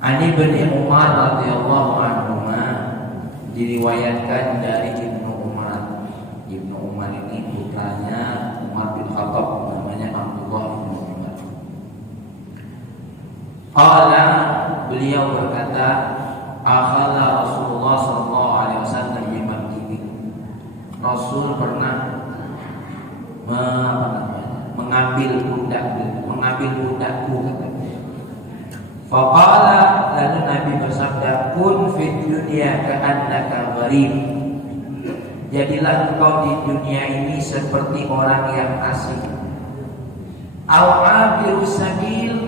Ali bin Umar radhiyallahu anhuma diriwayatkan dari Ibnu Umar. Ibnu Umar ini putranya Umar bin Khattab, namanya Abdullah bin Umar. Qala, beliau berkata, akhadha Rasulullah sallallahu alaihi wasallam bimam ini. Rasul pernah mengambil budakku katanya. Faqala, lalu Nabi bersabda, kun fid dunya ka'annaka gharib. Jadilah engkau di dunia ini seperti orang yang asing. Au abiru sabil,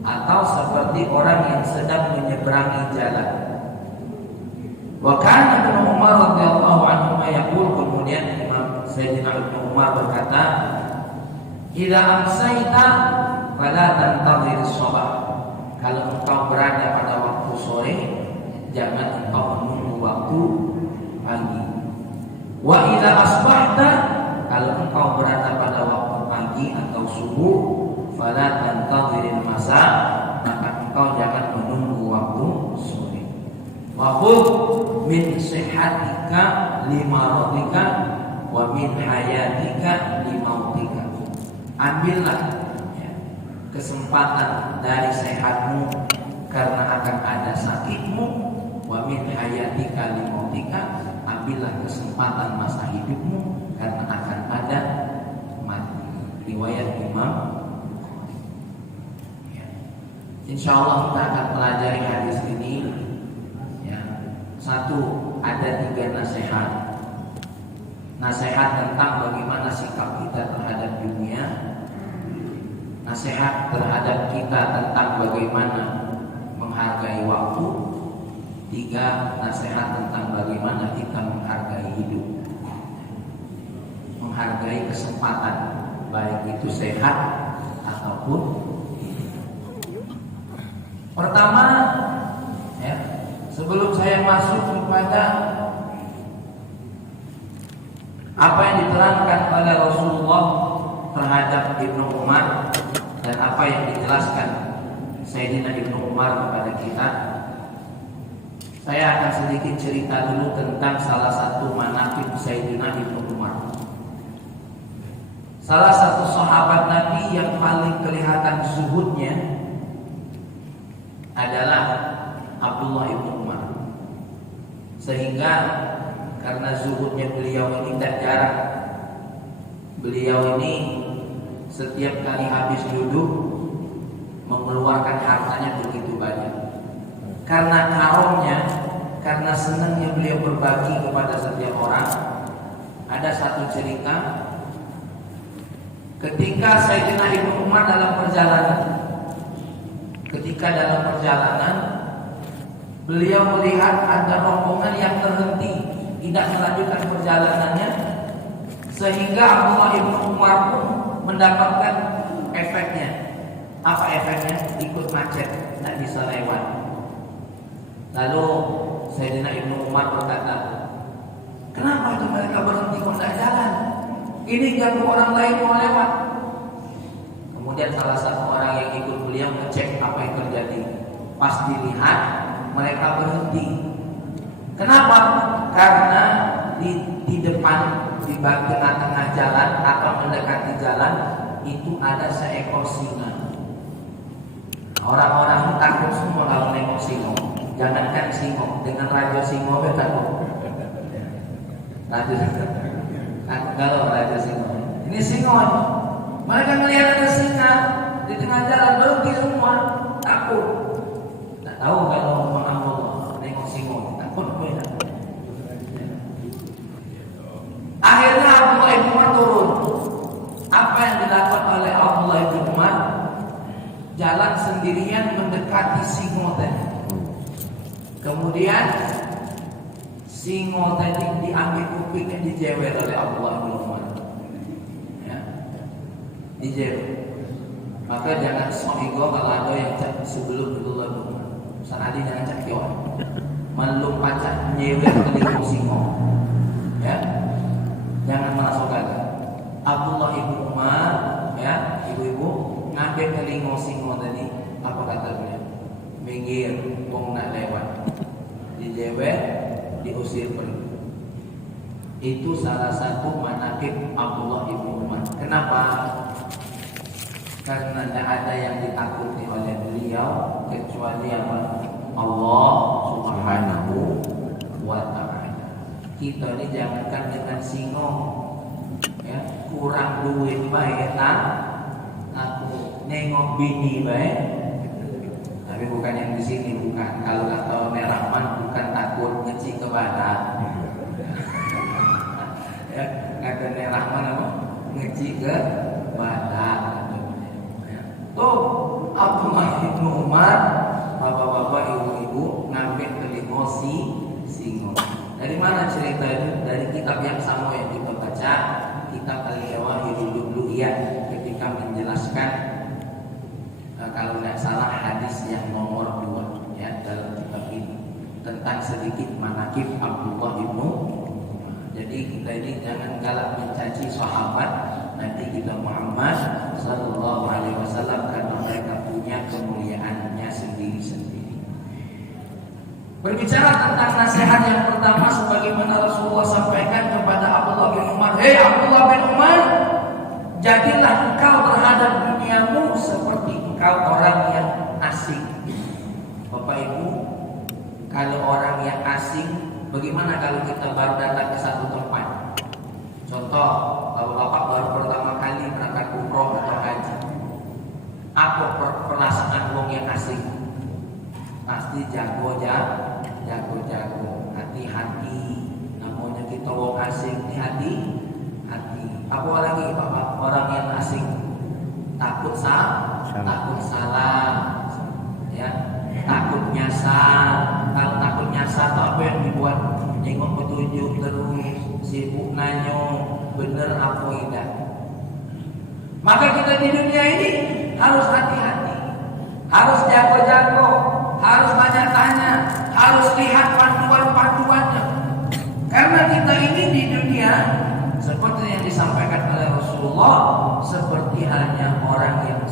atau seperti orang yang sedang menyeberangi jalan. Wa kana Ibnu Umar radhiyallahu anhu yaqul, kemudian Imam Sayyidina Ibnu Umar berkata, "Idza amsayta fala tantazir as-sabah." Kalau engkau berada pada waktu sore, jangan engkau menunggu waktu pagi. Wa idza asbahta, kalau engkau berada pada waktu pagi atau subuh, fala tantaziril masa, maka engkau jangan menunggu waktu sore. Wa khudh min sihhatika limaradika wa min hayatika limautika. Ambillah kesempatan dari sehatmu karena akan ada sakitmu, wa min hayatika limautika, ambillah kesempatan masa hidupmu karena akan ada mati. Riwayat Imam. Insyaallah kita akan pelajari hadis ini. Satu, ada 3 nasihat. Nasihat tentang bagaimana sikap kita terhadap dunia. Nasihat terhadap kita tentang bagaimana menghargai waktu. 3, nasihat tentang bagaimana kita menghargai hidup, menghargai kesempatan, baik itu sehat ataupun hidup. Pertama, sebelum saya masuk kepada apa yang diterangkan oleh Rasulullah terhadap Ibnu Umar dan apa yang dijelaskan Sayyidina Ibnu Umar kepada kita, saya akan sedikit cerita dulu tentang salah satu manaqib Sayyidina Ibnu Umar. Salah satu sahabat Nabi yang paling kelihatan zuhudnya adalah Abdullah ibnu Umar. Sehingga karena zuhudnya beliau ini tidak jarang, beliau ini setiap kali habis duduk mengeluarkan hartanya begitu banyak. Karena karomnya, karena senangnya beliau berbagi kepada setiap orang. Ada satu cerita ketika Sayyidina Ibnu Umar dalam perjalanan. Ketika dalam perjalanan beliau melihat ada rombongan yang terhenti, tidak melanjutkan perjalanannya, sehingga Abdullah ibnu Umar pun mendapatkan efeknya. Apa efeknya? Ikut macet, tidak bisa lewat. Lalu Sayyidina Ibnu Umar berkata, kenapa itu mereka berhenti kok tidak jalan? Ini ganggu orang lain mau lewat. Kemudian salah satu orang yang ikut beliau ngecek apa yang terjadi. Pas dilihat, mereka berhenti. Kenapa? Karena di depan, di tengah-tengah jalan atau mendekati jalan itu ada seekor singa. Orang-orang takut semua kalau nengok singa. Jangankan singa, dengan raja singa dia takut. Raja singa. Kalau raja singa. Ini singa. Mereka melihat ada singa di tengah jalan, berhenti semua, takut. Tak tahu kalau Allah nengok singa, takut beda. Akhirnya Abdullah bin Umar turun. Apa yang dilakukan oleh Abdullah bin Umar? Jalan sendirian mendekati singa tadi. Kemudian singa tadi diambil kupingnya, dijewer oleh Abdullah bin Umar. Ya, dijewer. Maka jangan sohigo kalau ada yang cak sebelum Abdullah bin Umar. Sanadi jangan cak kion. Melum pacak nyewer ke singa. Ya. Jangan masuk lagi. Abdullah ibnu Umar, ya, ibu-ibu ngambil telinga singa tadi. Apa kata beliau? Minggir, wong nak lewat. Dijewer, diusir pergi. Itu salah satu manaqib Abdullah ibnu Umar. Kenapa? Karena tidak ada yang ditakuti oleh beliau kecuali Allah Subhanahu wa ta'ala. Kita ini jangankan dengan singo, ya, kurang duit baik, aku nengok bini baik, Tapi bukan yang di sini, bukan. Kalau kata Nek Rahman bukan takut ngeci ke badan. Ya, kata Nek Rahman apa? Ngeci ke badan. Tuh, Abdullah bin Umar, bapak-bapak, ibu-ibu ngambil telinga singo. Dari mana cerita itu? Dari kitab yang sama yang kita baca, kitab Al-Jawahirul Lu'lu'iyah, ketika menjelaskan kalau tidak salah hadis yang nomor 2 ya dalam kitab ini tentang sedikit manakib Abdullah bin Umar. Jadi kita ini jangan galak mencaci sahabat Nabi kita Muhammad sallallahu alaihi wasallam karena mereka punya kemuliaannya sendiri-sendiri. Berbicara tentang nasihat yang pertama sebagaimana Rasulullah sampaikan kepada Abdullah bin Umar, "Hei Abdullah bin Umar, jadilah engkau terhadap duniamu seperti engkau orang yang asing." Bapak Ibu, kalau orang yang asing, bagaimana kalau kita baru datang ke satu tempat? Contoh, kalau Bapak baru pertama kali berangkat umroh atau haji, apa perasaan wong yang asing? Pasti jago, hati-hati. Namanya kita wong asing, ini hati. Apa lagi Bapak? Orang yang asing takut salah, ya, takut nyasar. Kalau takut nyasar, apa yang dibuat? Nengok petunjuk terus, sibuk nanyo, bener apa tidak. Maka kita di dunia ini harus hati-hati, harus jago-jago, harus banyak tanya, harus lihat panduan-panduannya. Karena kita ini di dunia seperti yang disampaikan oleh Rasulullah, seperti halnya orang yang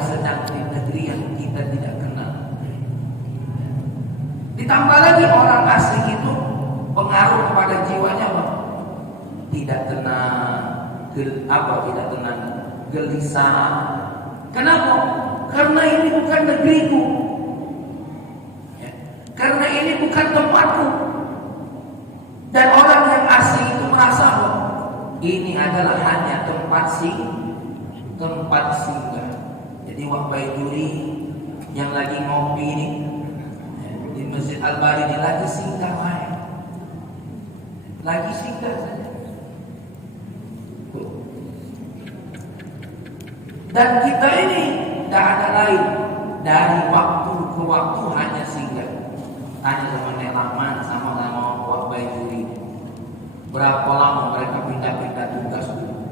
sedang di negeri yang kita tidak kenal. Ditambah lagi orang asing itu pengaruh kepada jiwanya tidak tenang, gelisah. Kenapa? Karena ini bukan negeriku, ya. Karena ini bukan tempatku. Dan orang yang asing itu merasa ini adalah hanya tempat singgah. Jadi Wak Baiduri yang lagi ngopi ini di Masjid Al-Bari ini lagi singgah saja. Dan kita ini tidak ada lain, dari waktu ke waktu hanya singgah. Tanya sama Nek Rahman sama Wak Baiduri, berapa lama mereka pindah-pindah tugas dulu?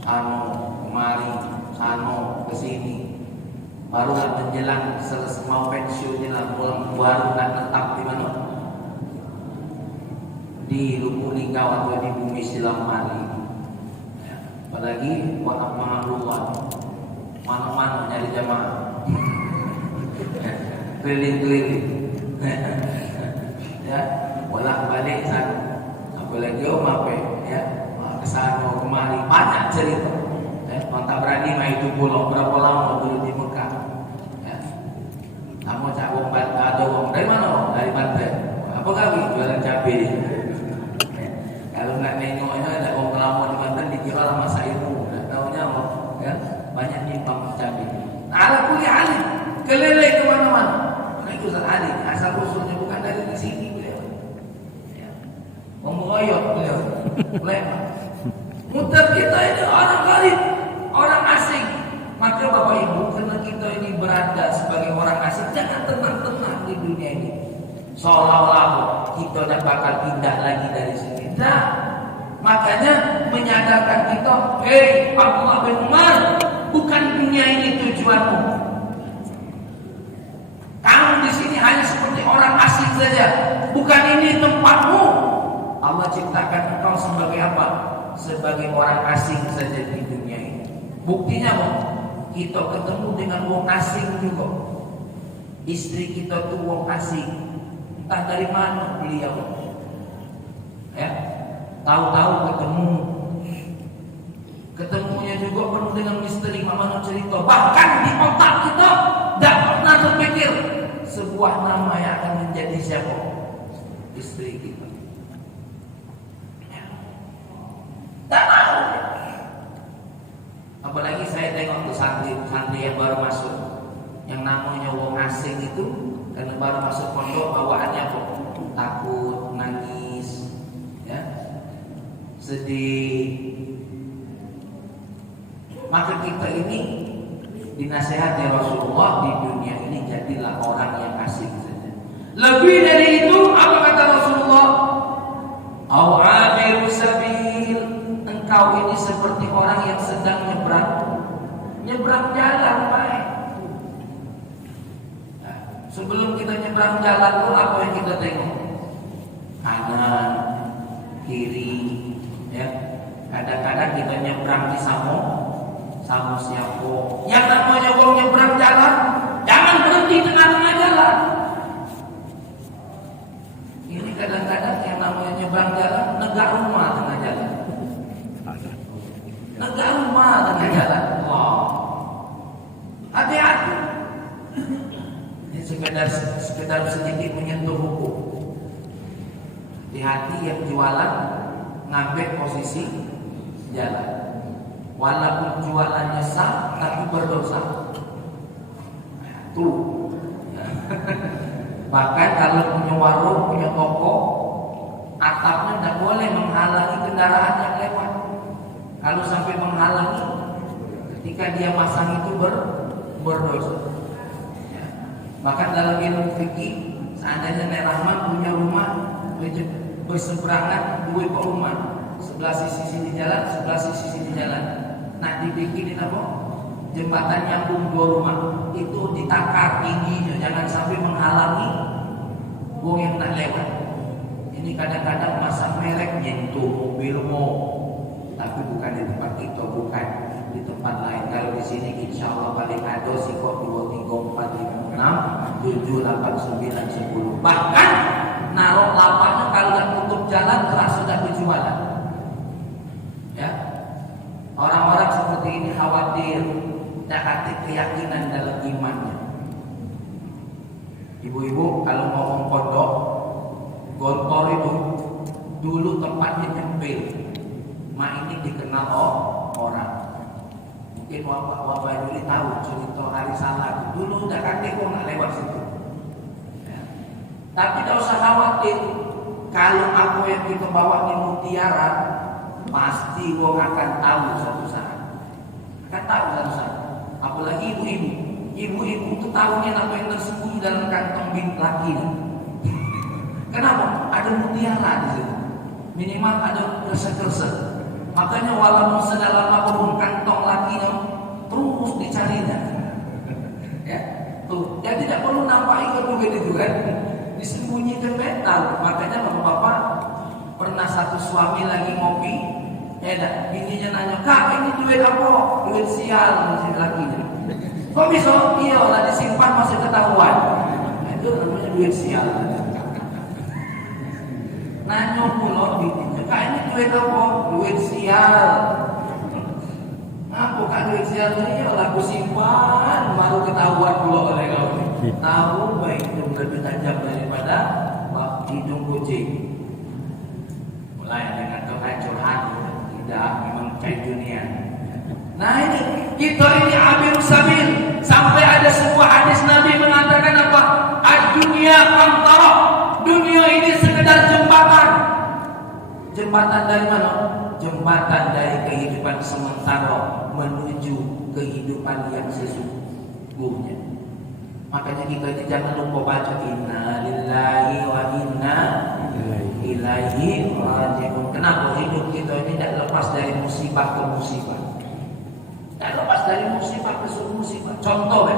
Sano kemari, sano ke sini. Baru menjelang selesai mau pensiunnya lah, baru nak tetap di mana? Di Lubuk Linggau atau di Bumi Silam Mari. Ya. Apalagi Wak Mahaluan, mana-mana nyari jamaah, keliling-keliling, ya, bolak-balik sana. Apalagi ya, kesana kemari banyak cerita. Tak berani main itu pulau berapa lama dulu di Mekah. Ya. Kamu cak wong ada wong dari mana? Dari Banten. Apa kami jualan cabai? Kalau nggak nengoknya ada wong lama di Banten dikira lama saya nggak tahunya ya banyak nyimpang cabai. Ala kuli alim keliling kemana-mana. Nah itu Ustaz Ali asal usulnya bukan dari di sini beliau. Ya. Mengoyok beliau. Muter kita ini orang galib, orang asing. Maka Bapak Ibu, karena kita ini berada sebagai orang asing, jangan tenang-tenang di dunia ini. Seolah-olah kita tidak bakal pindah lagi dari sini. Nah, makanya menyadarkan kita, hei Abdullah bin Umar, bukan dunia ini tujuanmu. Kamu di sini hanya seperti orang asing saja, bukan ini tempatmu. Allah ciptakan engkau sebagai apa? Sebagai orang asing saja di dunia ini. Buktinya kita ketemu dengan wong asing juga. Istri kita tuh wong asing. Entah dari mana beliau. Ya, tahu-tahu ketemunya juga penuh dengan misteri. Mama cerita. Bahkan di otak kita tidak pernah terpikir sebuah nama yang akan menjadi siapa? Istri kita. Tak tahu. Apalagi saya tengok tuh santri yang baru masuk. situ karena baru masuk pondok bawaannya kok takut, nangis, ya, sedih. Maka kita ini dinasehati Rasulullah di dunia ini jadilah orang yang asik saja. Lebih dari itu apa kata Rasulullah? Au abiru sabil, engkau ini seperti orang yang sedang nyebrang jalan, baik. Nah, sebelum kita nyebrang jalan itu apa yang kita tengok? Kanan, kiri, ya. Kadang-kadang kita nyebrang di Samo siapa. Yang namanya orang nyebrang jalan, jangan berhenti tengah-tengah jalan. Ini kadang-kadang yang namanya nyebrang jalan, negak rumah tengah jalan. Negak rumah tengah jalan. Wow. Hati-hati. Ini sekedar sedikit menyentuh hukum. Hati-hati yang jualan ngambil posisi jalan. Walaupun jualannya sah tapi berdosa. Tuh. Bahkan kalau punya warung, punya toko, atapnya tidak boleh menghalangi kendaraan yang lewat. Kalau sampai menghalangi, ketika dia masang itu berdosa. Ya. Bahkan dalam ilmu fikih, seandainya Nek Rahman punya rumah berseberangan dua rumah, sebelah sisi di jalan, sebelah sisi di jalan. Nah, dibikinin apa? Jembatan nyambung dua rumah. Itu ditakar tingginya, jangan sampai menghalangi wong yang nak lewat. Ini kadang-kadang masang merek nyentuh mobilmu, tapi bukan di tempat itu, bukan di tempat lain. Kalau di sini insya Allah paling ada sih kok 2, 3, 4, 5, 6, 7, 8, 9, 10. Bahkan naruh lapaknya kalau nggak tutup jalan terus sudah berjualan. Ya. Orang-orang seperti ini khawatir tidak ada keyakinan dalam imannya. Ibu-ibu kalau ngomong pondok, Gontor itu dulu tempatnya nyempil. Mak ini dikenal orang. Mungkin Bapak Yuli tahu cerita hari salah. Dulu udah kakek kok nggak lewat situ. Ya. Tapi tidak usah khawatir. Kalau aku yang kita bawa di Mutiara, pasti kau akan tahu suatu saat. Akan tahu suatu saat. Apalagi ibu-ibu. Ibu-ibu itu tahunya apa yang tersembunyi dalam kantong bint laki. Kenapa? Ada mutiara di situ. Minimal ada kresek-kresek. Makanya walaupun sedalam apapun kantong lakinya terus dicarinya. Ya, tuh. Ya tidak perlu nampaknya kalau begitu kan. Disembunyikan metal. Makanya bapak-bapak pernah satu suami lagi ngopi, bininya nanya, "Kak, ini duit apa?" "Duit sial," masih lakinya. "Kok bisa?" "Iya lah, disimpan masih ketahuan." Nah, itu namanya duit sial. Nanya pula bininya, "Kak, ini duit apa?" "Duit sial." "Apa Kak duit sial?" "Iya lah, aku simpan baru ketahuan pula oleh kau." Tahu baik itu lebih tajam daripada hidung kucing. Mulai dengan curhat, tidak memang kayak dunia. Nah ini kita ini abir sabil. Sampai ada sebuah hadis Nabi mengatakan apa? Ad-dunya qantara. Dunia ini sekedar jembatan. Jembatan dari mana? Jembatan dari kehidupan sementara menuju kehidupan yang sesungguhnya. Makanya kita ini jangan lupa baca inna lillahi wa inna ilaihi raji'un. Kenapa hidup kita ini tidak lepas dari musibah ke musibah? Tidak lepas dari musibah ke musibah. Contoh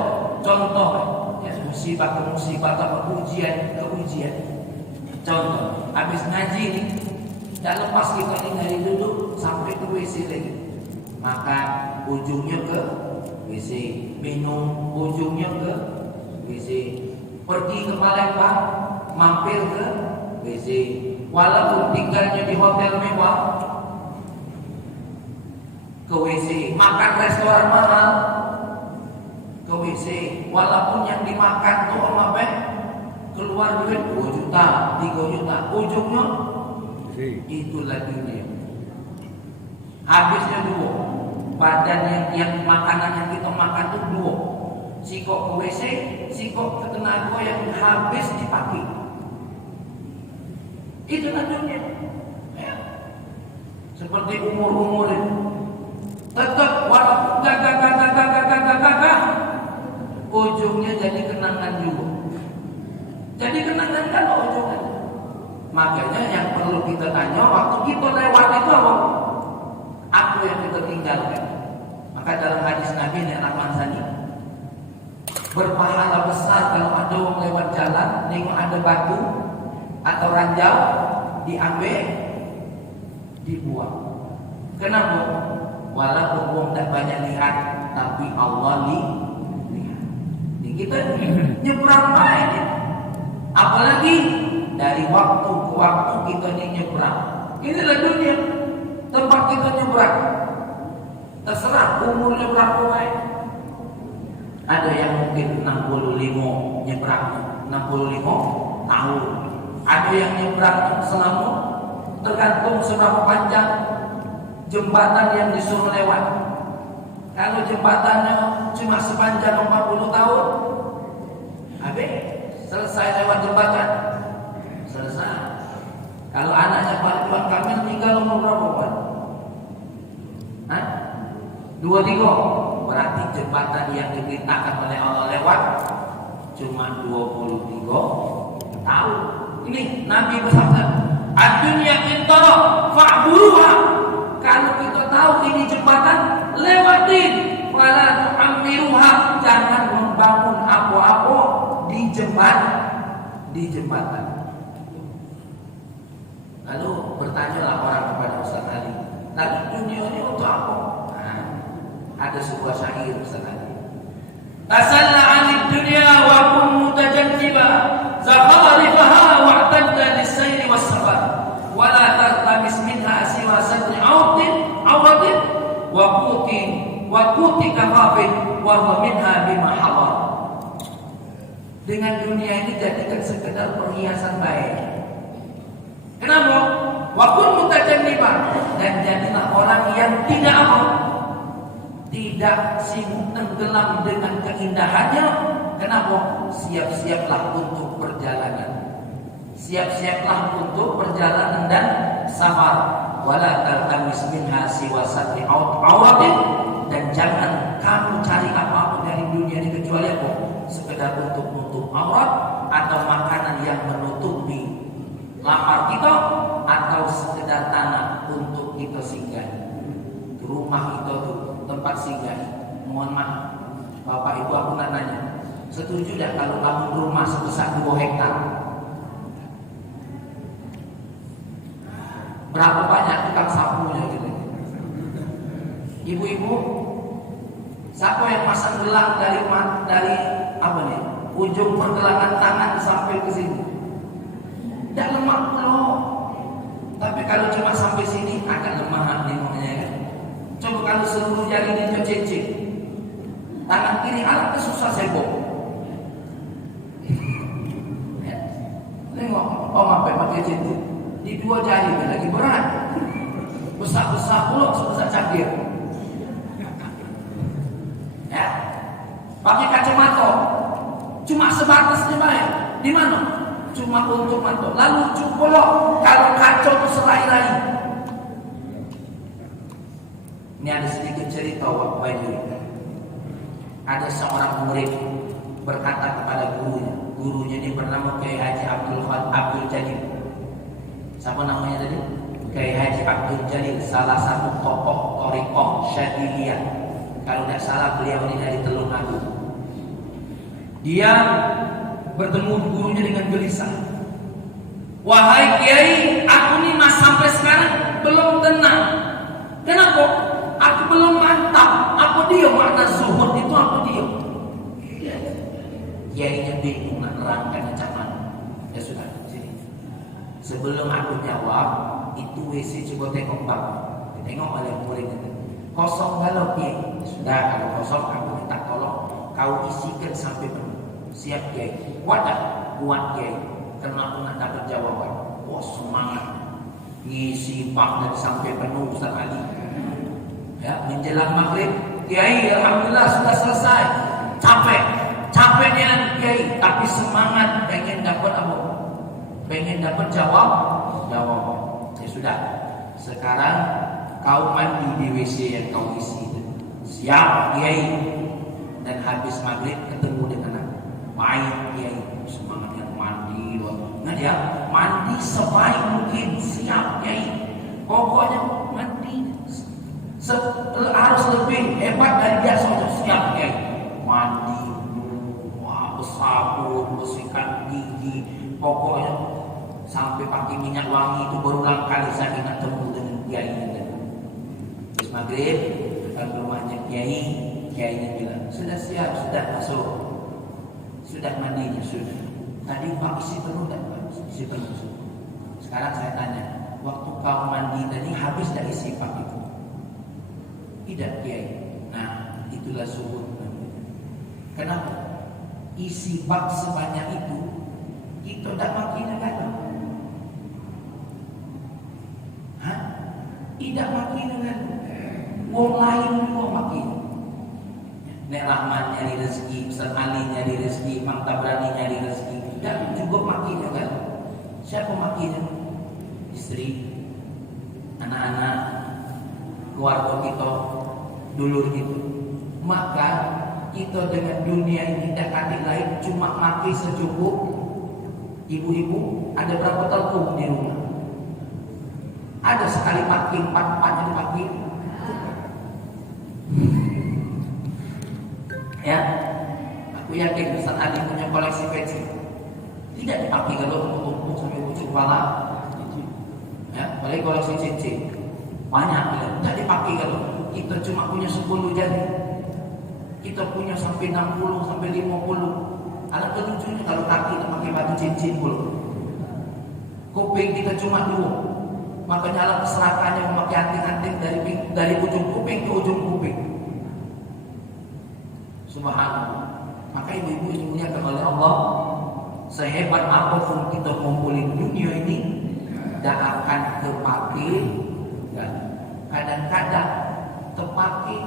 ya, musibah ke musibah atau ujian ke ujian. Contoh, habis ngaji ini tidak lepas kita ini dari dulu sampai ke WC lagi. Maka ujungnya ke WC, minum ujungnya ke WC, pergi ke Palembang mampir ke WC, walaupun tinggalnya di hotel mewah ke WC, makan restoran mahal ke WC, walaupun yang dimakan tuh apa keluar duit 2 juta, 3 juta, ujungnya itulah dunia. Habisnya dua, badan yang makanan yang kita makan tuh dua. sikok ke WC, sikok ke tenaga yang habis dipakai. Itulah dunia. Ya. Seperti umur-umur itu. Tetap walaupun gagah, ujungnya jadi kenangan juga. Jadi kenangan kan ujungnya. Makanya yang perlu kita tanya waktu kita lewat itu apa yang kita tinggalkan. Maka dalam hadis Nabi Rahman Sani, berpahala besar kalau ada orang lewat jalan, nengok ada batu atau ranjau, diambil, dibuang. Kenapa? Walaupun orang tak banyak lihat, tapi Allah lihat. Ini kita nyebrang main. Apalagi dari waktu ke waktu kita nyebrang. Inilah dunia, tempat kita nyebrang. Terserah umurnya berapa baik. Ada yang mungkin 65 nyebrang, 65 tahun. Ada yang nyebrang selama, tergantung seberapa panjang jembatan yang disuruh lewat. Kalau jembatannya cuma sepanjang 40 tahun, habis selesai lewat jembatan, selesai. Kalau anaknya Pak Ridwan Kamil tinggal umur berapa Pak? 23. Berarti jembatan yang diperintahkan oleh Allah lewat cuma 23 tahun. Ini Nabi bersabda, "Ad-dunya qintara fa'buruha." Kalau kita tahu ini jembatan, lewatin. Wala tu'ammiruha, jangan membangun apa-apa di jembatan. Lalu bertanyalah orang kepada Ustaz Ali, lalu dunia ini untuk apa? Ada sebuah syair Ustaz Ali. Tasalla 'anid dunya wa kun mutajanniba, zakharifaha wa'tadda lis-sayri was-safar, wa la tartamis minha siwa sadri auratin wa quti kafafin wa minha bima hawar. Dengan dunia ini jadikan sekedar perhiasan baik. Kenapa? Wa kun mutajanniba, dan jadilah orang yang tidak sibuk tenggelam dengan keindahannya. Kenapa? Siap-siaplah untuk perjalanan. Siap-siaplah untuk perjalanan dan safar. Wala taltamis minha siwa satri auratin, dan jangan kamu cari apa-apa dari dunia ini kecuali apa? Sekedar untuk menutup aurat atau makanan yang menutupi lapar kita, atau sekedar tanah untuk kita singgah. Rumah itu tuh tempat singgah. Mohon maaf, Bapak Ibu, aku nak nanya, setuju tak kalau bangun rumah sebesar 2 hektar? Berapa banyak tukang sapunya gitu? Ibu-ibu, siapa yang pasang gelang dari apa nih? Ujung pergelangan tangan sampai ke sini? Tidak lemah loh. Tapi kalau cuma sampai sini agak lemah nengoknya kan. Coba kalau seluruh jari ini cincin, tangan kiri alatnya susah sibuk. Ya. Tengok, sampai pakai cincin di 2 jari lagi berat, besar-besar pula sebesar cangkir. Ya, pakai kacamata, cuma sebatas di mana? Cuma untuk mata. Lalu cukup kalau kacau itu serai-rai. Ini ada sedikit cerita waktu itu. Ada seorang murid berkata kepada gurunya. Gurunya ini bernama Kiai Haji Abdul Jalil. Siapa namanya tadi? Kiai Haji Abdul Jalil, salah satu tokoh thariqah Syadziliyah. Kalau tidak salah beliau ini dari Tulungagung. Dia bertemu gurunya dengan gelisah. Wahai Kiai, aku ini sampai sekarang belum tenang. Kenapa? Aku belum mantap. Apa dia makna zuhud itu? Apa dia? Kiainya bingung nak nerangkan macam mana. Ya sudah, sini. Sebelum aku jawab, itu WC coba tengok bang. Tengok oleh murid itu. Kosong galau Kiai. Sudah, kalau kosong aku minta tolong kau isikan sampai penuh. Siap Kiai. Kuat Kiai. Karena aku nak dapat jawaban. Wah semangat. Ngisi bak dan sampai penuh Ustaz Ali. Ya, menjelang maghrib, Kiai alhamdulillah sudah selesai. Capek. kecapean kiai, tapi semangat pengen dapat apa? Pengen dapat jawaban. Ya sudah. Sekarang kau mandi di WC yang kau isi. Siap kiai. Dan habis maghrib ketemu dengan aku. Baik kiai, semangatnya mandi. Nah ya, mandi sebaik mungkin. Siap kiai. Pokoknya mandi harus lebih hebat dari biasa. Siap kiai. Mandi, bersabun, bersihkan gigi, pokoknya sampai pakai minyak wangi. Itu berulang kali saya ingat temu dengan kiai. Terus maghrib ke rumahnya kiai, kiainya bilang sudah siap, sudah masuk, sudah mandinya sudah. Tadi Pak isi penuh dan Pak isi penuh. Sekarang saya tanya, waktu kau mandi tadi habis tak isi Pak itu? Tidak kiai. Nah itulah suhud. Kenapa? Isi bak sebanyak itu kita tak makin lagi. Hah? Tidak makin lagi. Wong lain juga makin. Nek Rahman nyari rezeki, Ustaz Ali nyari rezeki, Mang Tabrani nyari rezeki, dan juga makin lagi. Siapa makin? Istri, anak-anak, keluarga kita, dulur gitu. Maka kita dengan dunia ini tidak ada lain cuma makan secukup. Ibu-ibu ada berapa telpung di rumah? Ada sekali makin, empat-empatnya dipakai. Ya, aku yakin Ustaz Ali punya koleksi peci. Tidak dipakai kalau tumpuk sampai ujung kepala. Ya, apalagi koleksi cincin banyak. Tidak dipakai kalau kita cuma punya 10 jari. Kita punya sampai 60 sampai 50. Alat ketujuhnya kalau kaki kita pakai batu cincin puluh. Kuping kita cuma 2. Makanya alat keserakannya memakai anting-anting dari ujung kuping ke ujung kuping. Subhanallah. Maka ibu-ibu dimuliakan oleh Allah, sehebat apapun kita ngumpulin dunia ini, tidak akan terpakai. Kadang-kadang terpakai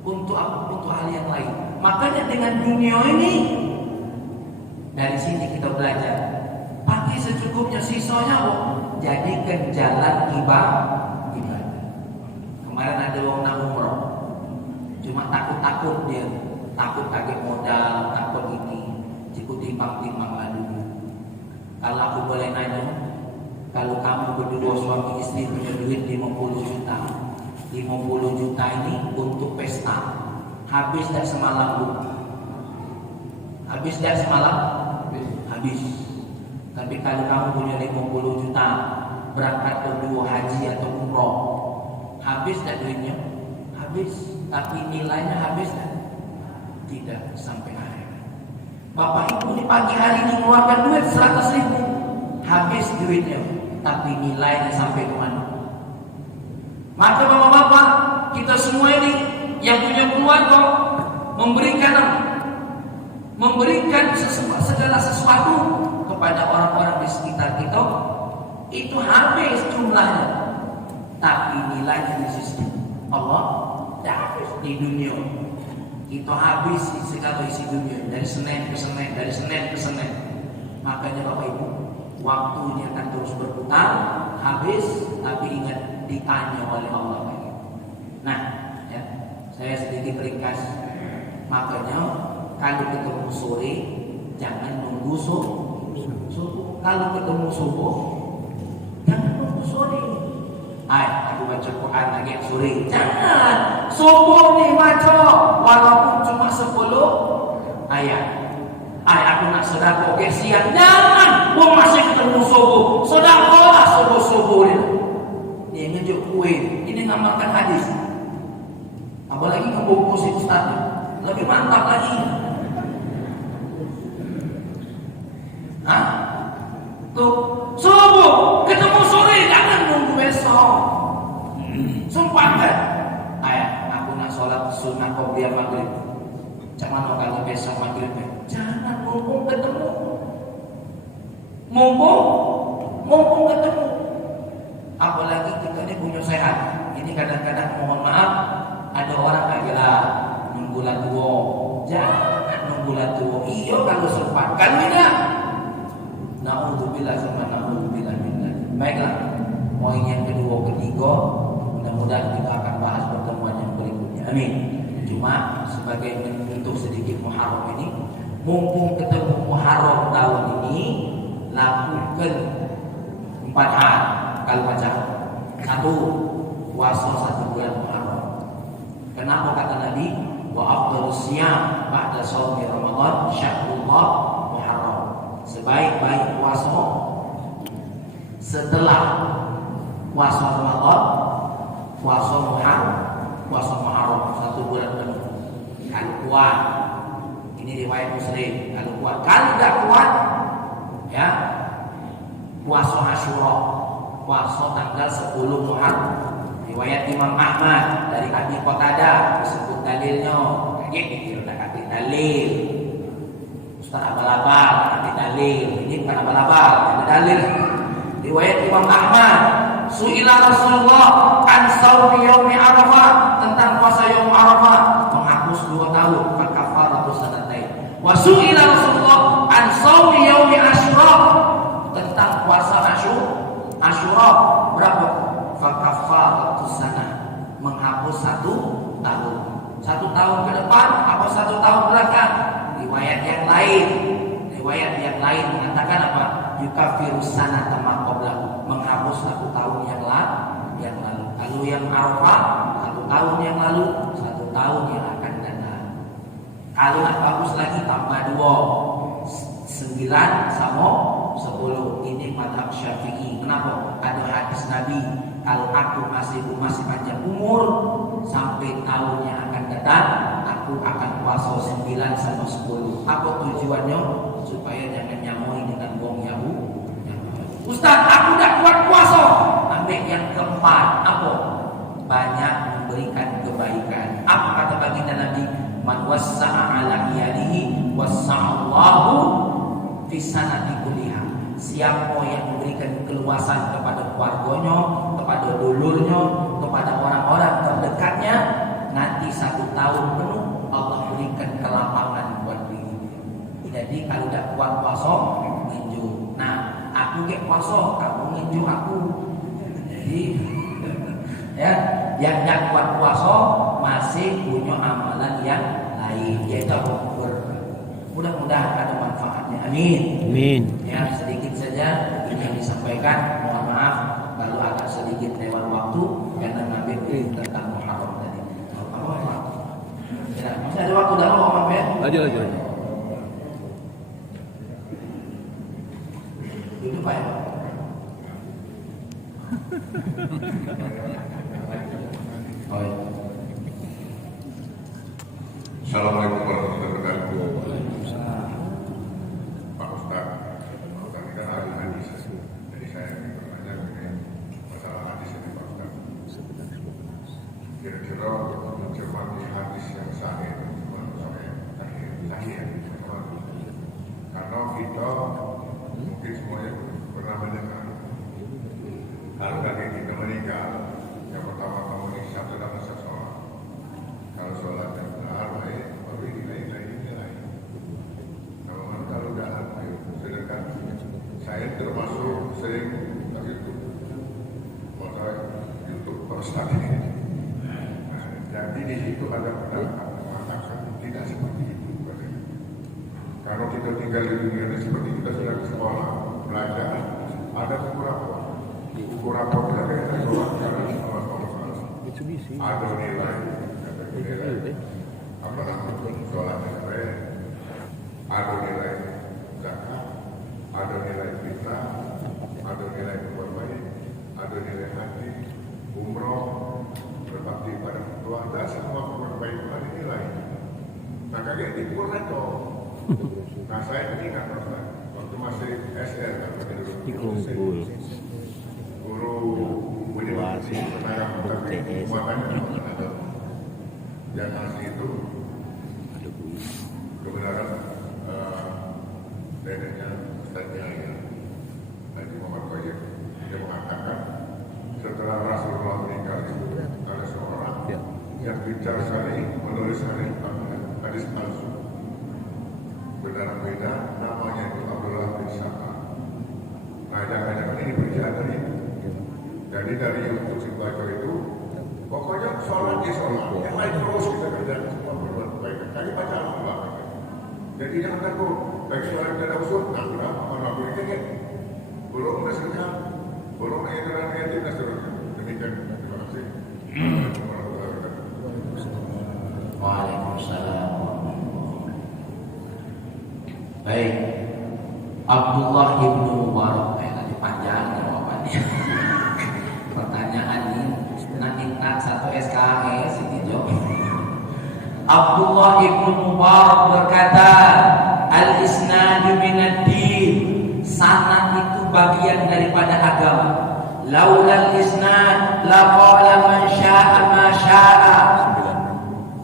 untuk apa? Untuk hal yang lain. Makanya dengan dunia ini, dari sini kita belajar. Pakai secukupnya, sisanya jadikan jalan ibadah. Kemarin ada orang nak umroh, cuma takut dia, takut kaget modal, takut ini, cukup timbang-timbang lah dulu. Kalau aku boleh nanya, kalau kamu berdua suami istri punya duit 50 juta, 50 juta ini untuk pesta, habis dah semalam bu? Habis dah semalam? Habis. Tapi kalau kamu punya 50 juta, berangkat berdua haji atau umroh, habis dah duitnya? Habis. Tapi nilainya habis dah? Tidak sampai akhir. Bapak ibu di pagi hari ini mengeluarkan duit 100 ribu, habis duitnya, tapi nilainya sampai ke mana? Maka bapak-bapak, kita semua ini yang punya keluarga memberikan segala sesuatu kepada orang-orang di sekitar kita, itu habis jumlahnya, tapi nilainya di sisi Allah tidak habis. Di dunia itu habis segala isi dunia, dari Senin ke Senin, dari Senin ke Senin. Makanya bapak ibu, waktunya akan terus berputar, habis, tapi ingat ditanya oleh Allah. Nah, ya, saya sedikit ringkas. Makanya kalau ketemu sore, jangan nunggu subuh. Kalau ketemu subuh, jangan nunggu sore. Aku baca Quran lagi sore. Jangan. Subuh nih baca, walaupun cuma 10 ayat. Aku nak sedekah ke siang. Jangan. Masih ketemu subuh. Sedekahlah subuh ini. Dia ngejuk kue. Ini ngamalkan hadis. Apalagi ngebungkus ustaz. Lebih mantap lagi. Tuh, subuh ketemu sore, jangan nunggu besok. Sempatkan. Aku nak sholat sunnah qobliyah maghrib. Cuman kalau besok maghrib. Jangan mumpung ketemu. Mumpung ketemu. Apalagi kita ini punya sehat. Ini kadang-kadang mohon maaf, ada orang kagak nunggu lagu. Jangan bulan tua. Iyo kalau sempat, kalau tidak, naudzubillah sama naudzubillah minna. Baiklah, poin yang kedua, ketiga, mudah-mudahan kita akan bahas pertemuan yang berikutnya. Amin. Cuma sebagai bentuk sedikit Muharram ini, mumpung ketemu Muharram tahun ini, lakukan 4 hal. Kalau baca 1, puasa 1 bulan Muharram. Kenapa kata Nabi? Wa afdhalus siyam ba'da shaumi Ramadan syahrullah Muharram. Sebaik-baik puasa setelah puasa Ramadan, puasa Muharram 1 bulan penuh. Kalau kuat, ini riwayat Muslim. Kalau kuat, kalau tidak kuat, ya puasa Asyura, puasa tanggal 10 Muharram. Riwayat Imam Ahmad dari Abi Qatadah disebut dalilnya. Kayak gitu udah kasih dalil. Ustaz abal-abal kasih dalil. Ini bukan abal-abal, ada dalil. Riwayat Imam Ahmad, su'ila Rasulullah an shaumi yaumi Arafah, tentang puasa yaum Arafah, menghapus 2 tahun, kafaratu sanatain. Wa su'ila Rasulullah an shaumi yaumi Asyura, tentang puasa Asyura berapa? Kafaratu sanah, menghapus 1 tahun. 1 tahun ke depan apa 1 tahun belakang? Riwayat yang lain mengatakan apa? Yukaffiru sanata ma qablahu, menghapus 1 tahun yang lalu. Kalau yang Arafah 1 tahun yang lalu, 1 tahun yang akan datang. Kalau nak bagus lagi tambah 2, 9 sama 10. Ini mazhab Syafi'i. Kenapa? Ada hadis Nabi, kalau aku masih panjang umur sampai tahun yang akan datang, aku akan puasa 9 sama 10. Apa tujuannya? Supaya jangan nyamoi dengan wong Yahudi. Ustaz, aku tidak kuat puasa. Ambil yang keempat. Apa? Banyak memberikan kebaikan. Apa kata baginda Nabi? Man wassa'a ala iyalihi wassa'allahu fi sanati kulliha. Siapa yang memberikan keluasan kepada keluarganya, kepada dulurnya, kepada orang-orang terdekatnya, nanti 1 tahun penuh Allah berikan kelapangan buat diri. Jadi kalau tidak kuat puasa, nginju. Nah, aku ke puasa, kamu nginju aku. Jadi ya, yang tidak kuat puasa masih punya amalan yang lain, yaitu mudah-mudahan ada manfaatnya. Amin. Amin. Ya, sedikit saja ini yang disampaikan. Mohon maaf kalau agak sedikit lewat waktu karena Nabi tentang Muharram tadi. Ya, masih ada waktu dah Muhammad ya? Aja. Duduk Pak ya. Oh, ya. Assalamualaikum warahmatullahi wabarakatuh. Pak Ustaz, tadi kan ada hadis, jadi saya ingin bertanya mengenai masalah hadis ini Pak Ustaz. Kira-kira mencermati hadis yang sahih, karena kita mungkin semuanya pernah mendengar kalau kaki kita meninggal, yang pertama-tama dihisab adalah masa sholat. Kalau sholat yang benar, baik, tapi nilai-nilai. Kalau udah sedangkan saya termasuk sering itu maka YouTube Ustaz ini. Jadi di situ ada pendapat mengatakan tidak seperti itu. Kalau kita tinggal di dunia ini seperti kita sedang di sekolah belajar, ada ukur rapor dari sholat karena sholat ada nilai apa namanya sholat ada nilai zakat, ada nilai fitrah, ada nilai berbuat baik, ada nilai haji, umroh, berbakti pada tua, dan semua kebaikan ada nilai. Nah kayak diukur itu. Nah saya ingat waktu masih SR kan Dikumpul. guru universitas tenaga tapi muatannya ada yang ngasih itu kebenaran neneknya Ustaznya Haji Muhammad Qayyim, dia mengatakan setelah Rasulullah meninggal itu ada seorang yang bicara sekali menulis hadis palsu. berdarah beda, namanya itu Abdullah bin Saba. Nah, jangan-jangan ini berjalan dari itu. Jadi dari untuk si baca itu, pokoknya sholat di sholat, yang lain terus kita kerjakan semua berbuat baik. Tadi baca Allah. Jadi jangan takut, baik sholat tidak ada usul, nah berapa mana boleh kan? Belum menghasilkan, belum mengajarkan negatif dan seterusnya. Demikian, terima kasih. Waalaikumsalam. Baik, Abdullah ibnu Mubarak, tadi panjang jawabannya. Pertanyaan ini nanti satu SKS ini jawab. Abdullah ibnu Mubarak berkata, al-isnadu minad-din, sanad itu bagian daripada agama. Laulal isnad la qala man syaa ma syaa.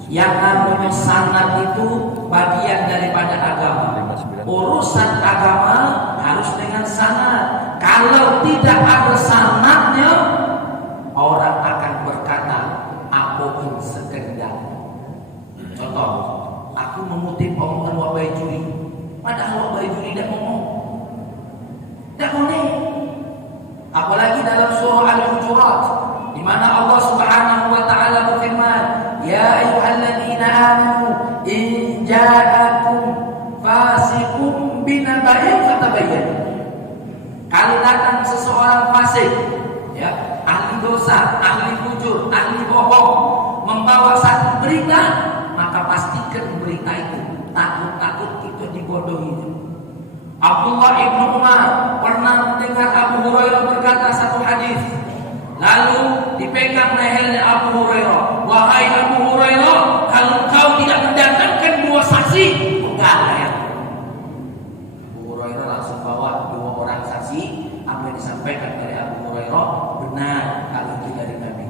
Yang namanya sanad itu bagian daripada agama. Urusan agama harus dengan sanad. Kalau tidak ada sanadnya, orang akan berkata apapun sekedar. Contoh, aku mengutip omongan Wak Baijuri, padahal Wak Baijuri tidak ngomong, tidak boleh. Apalagi dalam surah Al-Hujurat, di mana Allah Subhanahu wa taala berfirman, ya ayyuhalladzina amanu in ja'akum fasiqun binaba'in fatabayyanu. Kalau datang seseorang fasik, ya, ahli dosa, ahli fujur, ahli bohong, membawa satu berita, maka pastikan berita itu takut-takut itu dibodohi. Abdullah ibnu Umar pernah mendengar Abu Hurairah berkata satu hadis, lalu dipegang lehernya Abu Hurairah. Wahai Abu Hurairah, kalau kau tidak mendatangkan dua saksi, enggak ya. Abu Hurairah langsung bawa dua orang saksi. Apa yang disampaikan dari Abu Hurairah benar, kalau itu dari Nabi.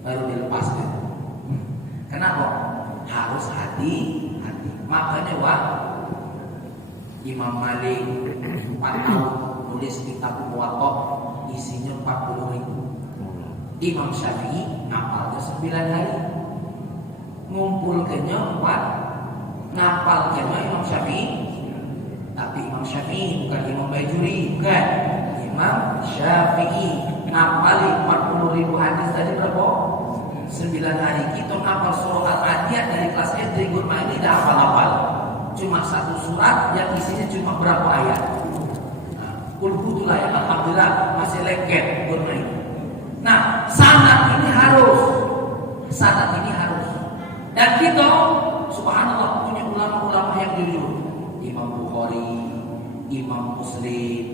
Baru dilepaskan. Kenapa? Harus hati-hati. Makanya Imam Malik 4 tahun nulis kitab Muwatta, isinya 40.000. Imam Syafi'i ngapalnya 9 hari. Ngumpulkannya 4, ngapalkannya Imam Syafi'i. Tapi Imam Syafi'i bukan Imam Baijuri, bukan. Imam Syafi'i ngapalin 40.000 hadis tadi berapa? 9 hari. Kita ngapal surah Al-Adiyah dari kelas SD Gurma ini dah hafal-hafal. Cuma satu surat yang isinya cuma berapa ayat. Kulhutulah yang alhamdulillah masih lengket Gurma ini. Nah, sanad ini harus. Dan kita subhanallah punya ulama-ulama yang jujur. Imam Bukhari, Imam Muslim,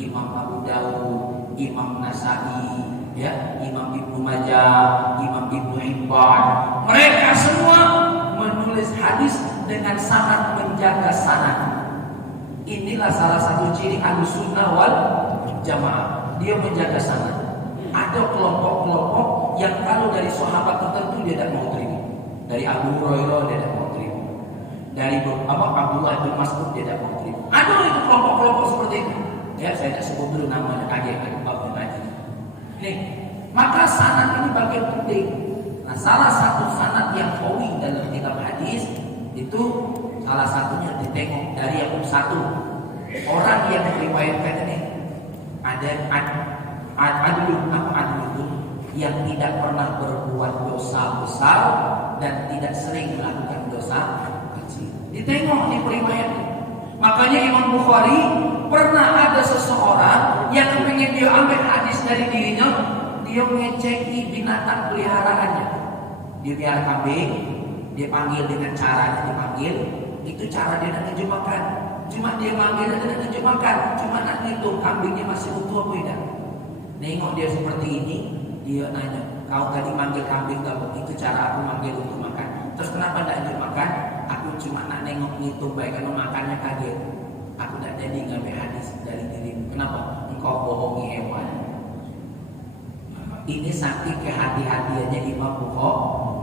Imam Abu Dawud, Imam Nasa'i, ya, Imam Ibnu Majah, Imam Ibnu Hibban. Mereka semua menulis hadis dengan sanad, menjaga sanad. Inilah salah satu ciri Ahlussunnah wal Jamaah. Dia menjaga sanad. Ada kelompok-kelompok yang kalau dari sahabat tertentu dia tidak mau terima. Dari Abu Hurairah dia tidak mau terima. Dari Abdullah bin Mas'ud dia tidak mau terima. Ada itu kelompok-kelompok seperti itu. Ya, saya tidak sebut dulu namanya, kaget Abdul Majid. Nih, maka sanad ini bagian penting. Nah, salah satu sanad yang qawi dalam kitab hadis itu salah satunya ditengok dari yang satu orang yang meriwayatkan ini ada adlun yang tidak pernah berbuat dosa besar dan tidak sering melakukan dosa kecil. Ditengok di periwayatnya. Makanya Imam Bukhari pernah ada seseorang yang ingin dia ambil hadis dari dirinya, dia mengeceki binatang peliharaannya. Dia biar kambing, dia panggil dengan caranya dipanggil, itu cara dia nak terjemahkan. Cuma dia manggil dan nak terjemahkan, cuma nak ngitung kambingnya masih utuh apa tidak. Nengok dia seperti ini, dia nanya, kau tadi manggil kambing tak? Itu cara aku manggil untuk makan. Terus kenapa tidak lanjut makan? Aku cuma nak nengok ngitung baik, kalau makannya kaget. Aku tidak jadi ngambil hadis dari dirimu. Kenapa? Engkau bohongi hewan. Ini saking kehati-hatiannya Imam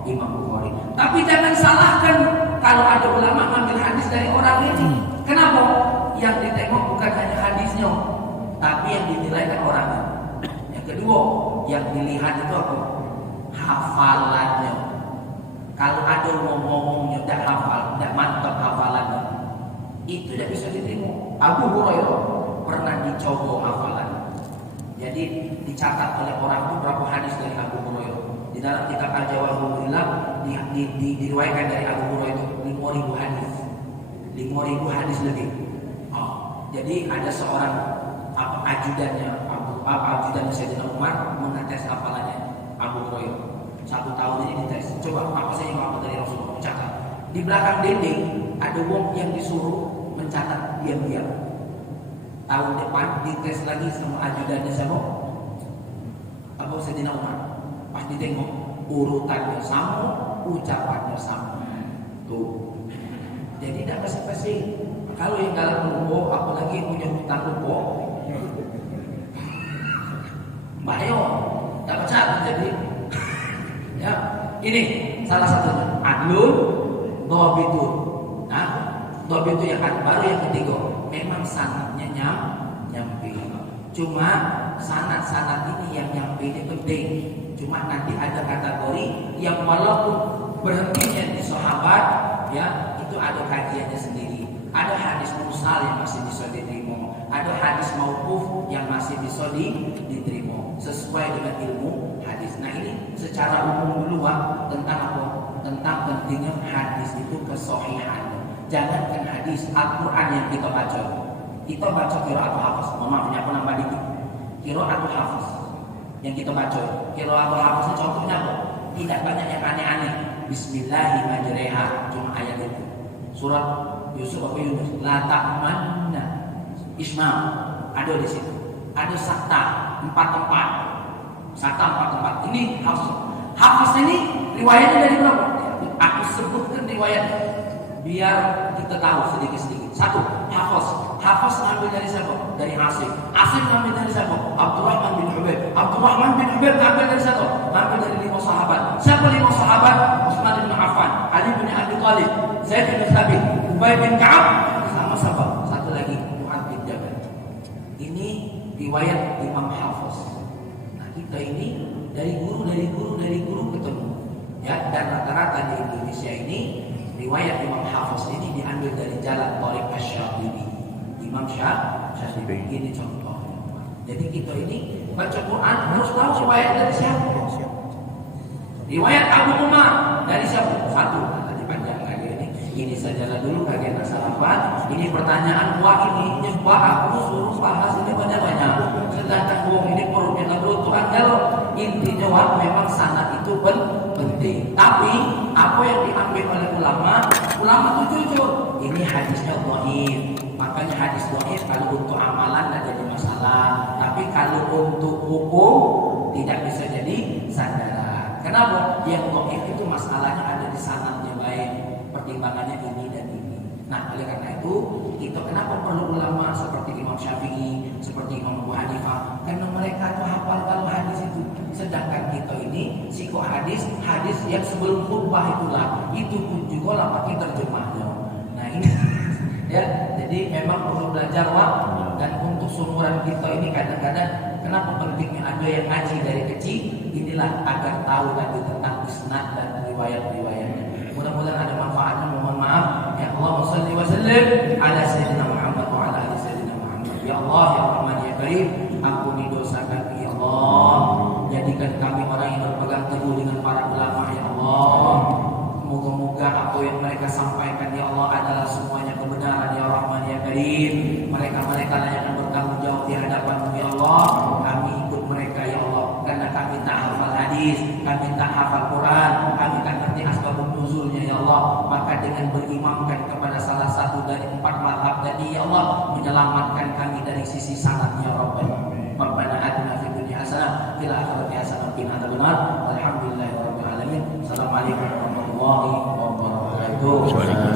Bukhari. Tapi jangan salahkan kalau ada ulama ngambil hadis dari orang ini. Kenapa? Yang ditengok bukan hanya hadisnya, tapi yang dinilai kan orangnya. Yang kedua, yang dilihat itu apa? Hafalannya. Kalau ada ngomongnya tidak hafal, tidak mantap hafalannya, itu tidak bisa diterima. Abu Hurairah pernah dicobok hafalan. Jadi dicatat oleh orang itu berapa hadis dari Abu Hurairah. Di dalam kitab Al-Jawahirul Bilang diriwayatkan dari Abu Hurairah itu 5.000 hadis. 5.000 hadis lebih. Jadi ada seorang ajudannya Sayyidina Umar mengetes hafalannya Abu Hurairah. 1 tahun ini dites. Coba apa saja yang hafal dari Rasulullah, catat. Di belakang dinding ada wong yang disuruh mencatat diam-diam. Tahun depan dites lagi sama ajudannya siapa? Abu Sayyidina Umar. Pas ditengok urutannya sama, ucapannya sama. Tuh. Jadi tidak basi-basi. Kalau yang dalam ruko, apalagi yang punya hutang ruko, bahaya, tak baca jadi. Ya, ini salah satunya. Adlun, dhabitun. Nah, dhabitun yang baru yang ketiga. Memang sanadnya nyampe. Cuma sanad ini yang nyampe ini penting. Cuma nanti ada kategori yang walaupun berhentinya di sahabat, ya itu ada kajiannya sendiri. Ada hadis mursal yang masih bisa diterima, ada hadis mauquf yang masih bisa diterima sesuai dengan ilmu hadis. Nah ini secara umum dulu tentang apa? Tentang pentingnya hadis itu kesohihan. Jangankan hadis Al-Quran yang kita baca. Kita baca qiraatul hafiz. Mohon maaf, ini aku nambah dikit. Qiraatul hafiz yang kita baca. Qiraatul hafiz contohnya apa? Tidak banyak yang aneh-aneh. Bismillahirrahmanirrahim. Cuma ayat itu. Surat Yusuf atau Yunus, la ta'manna Ismail ada di situ. Ada sakta 4 tempat. Sakta 4 tempat. Ini Hafiz ini riwayatnya dari berapa? Aku sebutkan riwayatnya biar kita tahu sedikit-sedikit. 1. Hafiz ngambil dari siapa? Dari Asim. Asim ngambil dari siapa? Abdurrahman bin Hubayb. Abdurrahman bin Hubayb ngambil dari siapa? Ngambil dari 5 sahabat. Siapa 5 sahabat? Utsman bin Affan, Ali bin Abi Thalib, Zaid bin Thabit, Ubay bin Ka'ab, sama siapa? Satu lagi Mu'adz bin Jabal. Ini riwayat Imam Hafiz. Nah, kita ini dari guru ketemu. Ya, dan rata-rata di Indonesia ini riwayat Imam Hafiz ini diambil dari jalan Thariq Asy-Syatibi. Imam Syatibi ini contoh. Jadi kita ini baca Quran harus tahu riwayat dari siapa. Riwayat Abu Umar dari siapa? 1. Ini sajalah dulu kalian rasa apa? Ini pertanyaan ini nyembah aku suruh bahas ini banyak-banyak. Sedangkan ini perutnya nggak Tuhan kalau inti jawab memang sanad itu penting. Tapi apa yang diambil oleh ulama itu jujur. Ini hadisnya dhaif. Makanya hadis dhaif kalau untuk amalan tidak jadi masalah. Tapi kalau untuk hukum tidak bisa jadi sandaran. Kenapa? Yang dhaif itu masalahnya ada di sanadnya baik. Pertimbangannya ini dan ini. Nah, oleh karena itu kita kenapa perlu ulama seperti Imam Syafi'i, seperti Imam Abu Hanifah? Karena mereka tuh hafal kalau hadis itu. Sedangkan kita ini siko hadis yang sebelum khutbah itu pun juga lama kita terjemahnya. Nah ini ya, jadi memang perlu belajar dan untuk seumuran kita ini kadang-kadang kenapa pentingnya ada yang ngaji dari kecil? Inilah agar tahu lagi tentang isnad dan riwayat-riwayatnya. Mudah-mudahan ada manfaatnya. Mohon maaf. Ya Allah, shalli wa sallim ala sayyidina Muhammad wa ala ali sayyidina Muhammad. Ya Allah, ya Rahman, ya Karim, ampuni dosa kami ya Allah. Jadikan kami orang yang berpegang teguh dengan para ulama ya Allah. Moga-moga apa yang mereka sampaikan ya Allah adalah semuanya kebenaran ya Rahman, ya Karim. Mereka-mereka lah yang akan bertanggung jawab di hadapan-Mu ya Allah. Kami ikut mereka ya Allah, karena kami tak hafal hadis, kami tak hafal Quran, kami tak ngerti asbabun nuzulnya ya Allah. Maka dengan berimamkan kepada salah satu dari 4 mazhab tadi ya Allah, menyelamatkan kami dari sisi sanadnya Rabbana. Rabbana atina fid dunya hasanah fil akhirati hasanah wa qina adzabannar. Alhamdulillahirabbil alamin. Assalamualaikum warahmatullahi wabarakatuh.